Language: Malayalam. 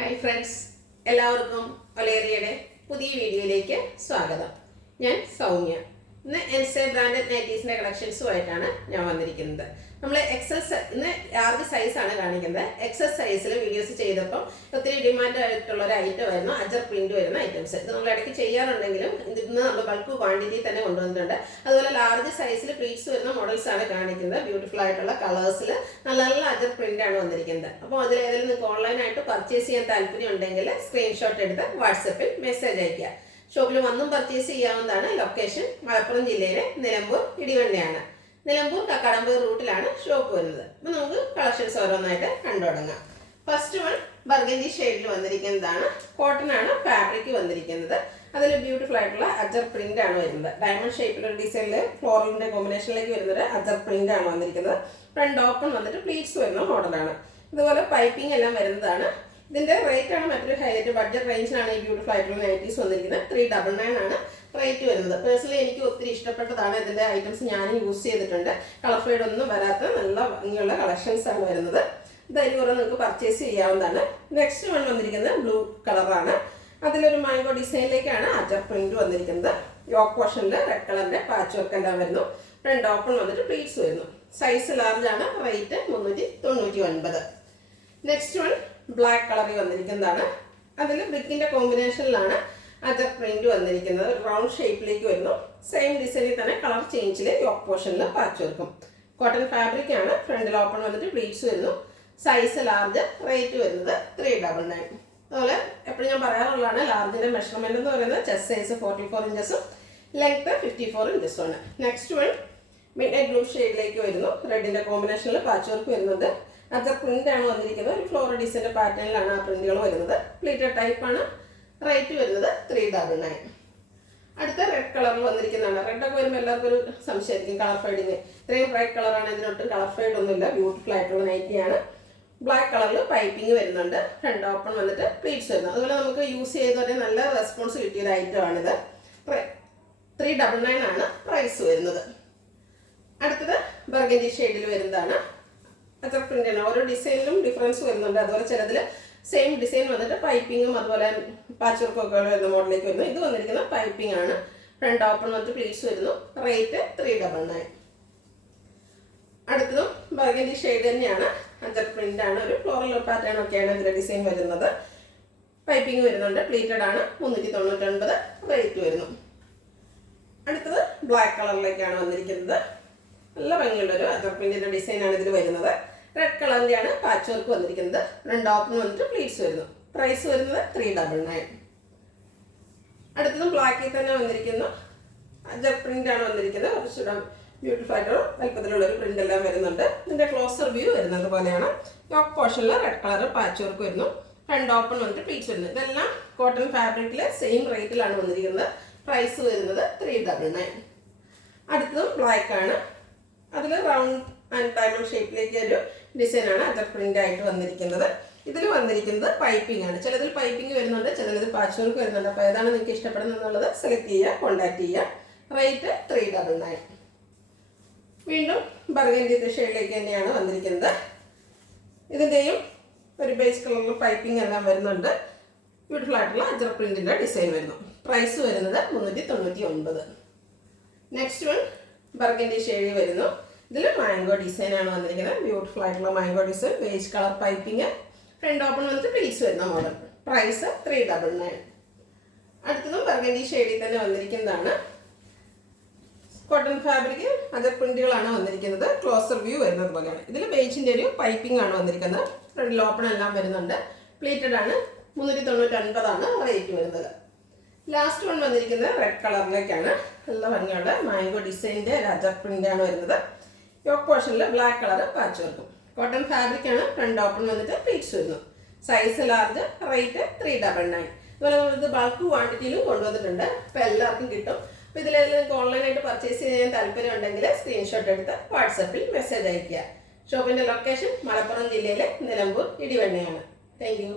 ഹായ് ഫ്രണ്ട്സ്, എല്ലാവർക്കും ഒലേറിയയുടെ പുതിയ വീഡിയോയിലേക്ക് സ്വാഗതം. ഞാൻ സൗമ്യ. ഇന്ന് എൻസെ ബ്രാൻഡഡ് നൈറ്റീസിൻ്റെ കളക്ഷൻസുമായിട്ടാണ് ഞാൻ വന്നിരിക്കുന്നത്. നമ്മൾ ഇന്ന് ലാർജ് സൈസാണ് കാണിക്കുന്നത്. എക്സസ് സൈസിൽ വീഡിയോസ് ചെയ്തപ്പം ഒത്തിരി ഡിമാൻഡ് ആയിട്ടുള്ള ഒരു ഐറ്റം ആയിരുന്നു അജർ പ്രിന്റ് വരുന്ന ഐറ്റംസ്. ഇത് നമ്മൾ ഇടയ്ക്ക് ചെയ്യാറുണ്ടെങ്കിലും ഇന്ന് നമ്മൾ ബൾക്ക് ക്വാണ്ടിറ്റി തന്നെ കൊണ്ടുവന്നിട്ടുണ്ട്. അതുപോലെ ലാർജ് സൈസിൽ പ്ലീറ്റ്സ് വരുന്ന മോഡൽസ് ആണ് കാണിക്കുന്നത്. ബ്യൂട്ടിഫുൾ ആയിട്ടുള്ള കളേഴ്സിൽ നല്ല നല്ല അജർ പ്രിന്റ് ആണ് വന്നിരിക്കുന്നത്. അപ്പോൾ അതിലേതെങ്കിലും നിങ്ങൾക്ക് ഓൺലൈനായിട്ട് പർച്ചേസ് ചെയ്യാൻ താല്പര്യം ഉണ്ടെങ്കിൽ സ്ക്രീൻഷോട്ട് എടുത്ത് വാട്സപ്പിൽ മെസ്സേജ് അയയ്ക്കുക. ഷോപ്പിൽ വന്നും പർച്ചേസ് ചെയ്യാവുന്നതാണ്. ലൊക്കേഷൻ മലപ്പുറം ജില്ലയിലെ നിലമ്പൂർ ഇടിവണ്ണയാണ്. നിലമ്പൂർ കക്കാടമ്പൂർ റൂട്ടിലാണ് ഷോപ്പ് വരുന്നത്. അപ്പോൾ നമുക്ക് കളക്ഷൻസ് ഓരോന്നായിട്ട് കണ്ടു തുടങ്ങാം. ഫസ്റ്റ് വൺ ബർഗൻഡി ഷെയ്ഡിൽ വന്നിരിക്കുന്നതാണ്. കോട്ടൺ ആണ് ഫാബ്രിക് വന്നിരിക്കുന്നത്. അതിൽ ബ്യൂട്ടിഫുൾ ആയിട്ടുള്ള അജർ പ്രിന്റ് ആണ് വരുന്നത്. ഡയമണ്ട് ഷേപ്പിലൊരു ഡിസൈനിൽ ഫ്ലോറലിന്റെ കോമ്പിനേഷനിലേക്ക് വരുന്നത് അജർ പ്രിന്റ് ആണ് വന്നിരിക്കുന്നത്. ഫ്രണ്ട് ഓപ്പൺ വന്നിട്ട് പ്ലീറ്റ്സ് വരുന്ന മോഡലാണ്. ഇതുപോലെ പൈപ്പിംഗ് എല്ലാം വരുന്നതാണ്. ഇതിന്റെ റേറ്റ് ആണ് മറ്റൊരു ഹൈലൈറ്റ്. ബഡ്ജറ്റ് റേഞ്ചിലാണ് ഈ ബ്യൂട്ടിഫുൾ ആയിട്ടുള്ള നൈറ്റീസ് വന്നിരിക്കുന്നത്. 399 ആണ് റേറ്റ് വരുന്നത്. പേഴ്സണലി എനിക്ക് ഒത്തിരി ഇഷ്ടപ്പെട്ടതാണ് ഇതിന്റെ ഐറ്റംസ്. ഞാൻ യൂസ് ചെയ്തിട്ടുണ്ട്. കളർ ഫെയ്ഡ് ഒന്നും വരാത്ത നല്ല ഭംഗിയുള്ള കളക്ഷൻസ് ആണ് വരുന്നത്. ഇതായി കുറെ നിങ്ങൾക്ക് പർച്ചേസ് ചെയ്യാവുന്നതാണ്. നെക്സ്റ്റ് വൺ വന്നിരിക്കുന്നത് ബ്ലൂ കളറാണ്. അതിലൊരു മാംഗോ ഡിസൈനിലേക്കാണ് അജർ പ്രിന്റ് വന്നിരിക്കുന്നത്. യോക്ക് പോർഷനിൽ റെഡ് കളറിന്റെ പാച്ച് വർക്ക് എല്ലാം വരുന്നു. ഫ്രണ്ട് ഓപ്പൺ വന്നിട്ട് പ്ലീറ്റ്സ് വരുന്നു. സൈസ് ലാർജ് ആണ്. റേറ്റ് 399. നെക്സ്റ്റ് വൺ ബ്ലാക്ക് കളറിൽ വന്നിരിക്കുന്നതാണ്. അതിൽ ബ്രിക്കിന്റെ കോമ്പിനേഷനിലാണ് അജർ പ്രിന്റ് വന്നിരിക്കുന്നത്. റൗണ്ട് ഷേപ്പിലേക്ക് വരുന്നു. സെയിം ഡിസൈനിൽ തന്നെ കളർ ചേഞ്ചിൽ യോക്ക് പോർഷനിൽ പാച്ച് വർക്കും. കോട്ടൺ ഫാബ്രിക് ആണ്. ഫ്രണ്ടിൽ ഓപ്പൺ വന്നിട്ട് പ്ലീറ്റ്സ് വരുന്നു. Size large. റേറ്റ് വരുന്നത് 399. അതുപോലെ എപ്പോഴും ഞാൻ പറയാറുള്ളതാണ്, ലാർജിന്റെ മെഷർമെന്റ് എന്ന് പറയുന്നത് ചെസ്റ്റ് സൈസ് 44 ഇഞ്ചസും ലെങ്ത് 54 ഇഞ്ചസും ആണ്. Next one midnight blue ഷെയ്ഡിലേക്ക് വരുന്നു. റെഡിന്റെ കോമ്പിനേഷനിൽ പാച്ച് വർക്ക് വരുന്നത്. അജർ പ്രിന്റ് ആണ് വന്നിരിക്കുന്നത്. ഒരു ഫ്ലോറൽ ഡിസൈൻ്റെ പാറ്റേണിലാണ് ആ പ്രിന്റുകൾ വരുന്നത്. പ്ലീറ്റഡ് ടൈപ്പ് ആണ്. റേറ്റ് വരുന്നത് 399. അടുത്ത റെഡ് കളറിൽ വന്നിരിക്കുന്നതാണ്. റെഡ് ഒക്കെ വരുമ്പോൾ എല്ലാവർക്കും ഒരു സംശയമായിരിക്കും കളർ ഫെയ്ഡിങ്. ഇത്രയും ബ്രൈറ്റ് കളറാണ്. ഇതിനൊട്ടും കളർ ഫെയ്ഡ് ഒന്നുമില്ല. ബ്യൂട്ടിഫുൾ ആയിട്ടുള്ള നൈറ്റിയാണ്. ബ്ലാക്ക് കളറിൽ പൈപ്പിംഗ് വരുന്നുണ്ട്. ഫ്രണ്ട് ഓപ്പൺ വന്നിട്ട് പ്ലീറ്റ്സ് വരുന്നു. അതുപോലെ നമുക്ക് യൂസ് ചെയ്തവരെ നല്ല റെസ്പോൺസ് കിട്ടിയൊരു ഐറ്റമാണിത്. 399 ആണ് പ്രൈസ് വരുന്നത്. അടുത്തത് ബർഗൻഡി ഷെയ്ഡിൽ വരുന്നതാണ്. അജർ പ്രിന്റാണ്. ഓരോ ഡിസൈനിലും ഡിഫറൻസ് വരുന്നുണ്ട്. അതുപോലെ ചിലതിൽ സെയിം ഡിസൈൻ വന്നിട്ട് പൈപ്പിങ്ങും അതുപോലെ പാച്ച് വർക്കും ഒക്കെ വരുന്ന മോഡലിലേക്ക് വരുന്നു. ഇത് വന്നിരിക്കുന്ന പൈപ്പിംഗ് ആണ്. ഫ്രണ്ട് ഓപ്പൺ വന്നിട്ട് പ്ലീറ്റ്സ് വരുന്നു. റേറ്റ് 399. അടുത്തതും ബർഗൻഡി ഷെയ്ഡ് തന്നെയാണ്. അജർ പ്രിന്റ് ആണ്. ഒരു ഫ്ലോറൽ പാറ്റേൺ ഒക്കെയാണ് ഇതിന്റെ ഡിസൈൻ വരുന്നത്. പൈപ്പിംഗ് വരുന്നുണ്ട്. പ്ലീറ്റഡ് ആണ്. 399 റേറ്റ് വരുന്നു. അടുത്തത് ബ്ലാക്ക് കളറിലേക്കാണ് വന്നിരിക്കുന്നത്. നല്ല ഭംഗിയുള്ളൊരു അജർ പ്രിന്റിന്റെ ഡിസൈൻ ആണ് ഇതിൽ വരുന്നത്. റെഡ് കളറിന്റെയാണ് പാച്ച് വർക്ക് വന്നിരിക്കുന്നത്. ഫ്രണ്ട് ഓപ്പൺ വന്നിട്ട് പ്ലീറ്റ്സ് വരുന്നു. പ്രൈസ് വരുന്നത് 399. അടുത്തതും ബ്ലാക്കിൽ തന്നെ വന്നിരിക്കുന്നു. അജർ പ്രിന്റ് ആണ് വന്നിരിക്കുന്നത്. കുറച്ചുകൂടെ ബ്യൂട്ടിഫുൾ ആയിട്ടുള്ള വലുപ്പത്തിലുള്ള ഒരു പ്രിന്റ് എല്ലാം വരുന്നുണ്ട്. ഇതിന്റെ ക്ലോസർ വ്യൂ വരുന്നത് പോലെയാണ്. യോക്ക് പോർഷനിൽ റെഡ് കളർ പാച്ച് വർക്ക് വരുന്നു. ഫ്രണ്ട് ഓപ്പൺ വന്നിട്ട് പ്ലീറ്റ്സ് വരുന്നു. ഇതെല്ലാം കോട്ടൺ ഫാബ്രിക്കിൽ സെയിം റേറ്റിലാണ് വന്നിരിക്കുന്നത്. പ്രൈസ് വരുന്നത് 399. അടുത്തതും ബ്ലാക്ക് ആണ്. അതിൽ റൗണ്ട് ആൻഡ് ഡയമണ്ട് ഷേപ്പിലേക്ക് ഒരു ഡിസൈനാണ് അജർ പ്രിന്റ് ആയിട്ട് വന്നിരിക്കുന്നത്. ഇതിൽ വന്നിരിക്കുന്നത് പൈപ്പിംഗ് ആണ്. ചിലതിൽ പൈപ്പിംഗ് വരുന്നുണ്ട്, ചിലതിൽ പാച്ച് വർക്ക് വരുന്നുണ്ട്. അപ്പോൾ ഏതാണ് നിങ്ങൾക്ക് ഇഷ്ടപ്പെടുന്നത് എന്നുള്ളത് സെലക്ട് ചെയ്യുക, കോൺടാക്ട് ചെയ്യുക. റേറ്റ് 399. വീണ്ടും ബർഗൻഡി ഷെയ്ഡിലേക്ക് തന്നെയാണ് വന്നിരിക്കുന്നത്. ഇതിൻ്റെയും ഒരു ബേസ് കളറിൽ പൈപ്പിംഗ് എല്ലാം വരുന്നുണ്ട്. ബ്യൂട്ടിഫുൾ ആയിട്ടുള്ള അജർ പ്രിന്റിന്റെ ഡിസൈൻ വരുന്നു. പ്രൈസ് വരുന്നത് 399. നെക്സ്റ്റ് വൺ ബർഗൻഡി ഷെയ്ഡിൽ വരുന്നു. ഇതിൽ മാംഗോ ഡിസൈൻ ആണ് വന്നിരിക്കുന്നത്. ബ്യൂട്ടിഫുൾ ആയിട്ടുള്ള mango design, base colour piping, front open വന്നിട്ട് പ്ലീറ്റ്സ് വരുന്ന മോഡൽ. പ്രൈസ് 399. അടുത്തതും ബർഗൻഡി ഷെയ്ഡിൽ തന്നെ വന്നിരിക്കുന്നതാണ്. കോട്ടൺ ഫാബ്രിക് അജർ പ്രിന്റുകളാണ് വന്നിരിക്കുന്നത്. ക്ലോസർ വ്യൂ വരുന്നത് പോലെയാണ്. ഇതിൽ ബേസിന്റെ ഒരു പൈപ്പിംഗ് ആണ് വന്നിരിക്കുന്നത്. ഫ്രണ്ടിൽ ഓപ്പൺ എല്ലാം വരുന്നുണ്ട്. പ്ലീറ്റഡ് ആണ്. 399 ആണ് റേറ്റ് വരുന്നത്. ലാസ്റ്റ് വൺ വന്നിരിക്കുന്നത് റെഡ് കളറിലേക്കാണ്. നല്ല ഭംഗിയുള്ള മാംഗോ ഡിസൈനിന്റെ അജർ പ്രിന്റ് ആണ് വരുന്നത്. യോക്ക് പോർഷനിൽ ബ്ലാക്ക് കളർ പാച്ച് വർക്കും. കോട്ടൺ ഫാബ്രിക് ആണ്. ഫ്രണ്ട് ഓപ്പൺ വന്നിട്ട് പ്ലീറ്റ്സ് വരുന്നു. Size large. റേറ്റ് 399. അതുപോലെ ഇത് ബൾക്ക് ക്വാണ്ടിറ്റിയിലും കൊണ്ടുവന്നിട്ടുണ്ട്. അപ്പോൾ എല്ലാവർക്കും കിട്ടും. അപ്പോൾ ഇതിലേതെങ്കിലും നിങ്ങൾക്ക് ഓൺലൈനായിട്ട് പർച്ചേസ് ചെയ്യാൻ താല്പര്യം ഉണ്ടെങ്കിൽ സ്ക്രീൻഷോട്ട് എടുത്ത് വാട്സപ്പിൽ മെസ്സേജ് അയയ്ക്കുക. ഷോപ്പിന്റെ ലൊക്കേഷൻ മലപ്പുറം ജില്ലയിലെ നിലമ്പൂർ ഇടിവണ്ണയാണ്. Thank you.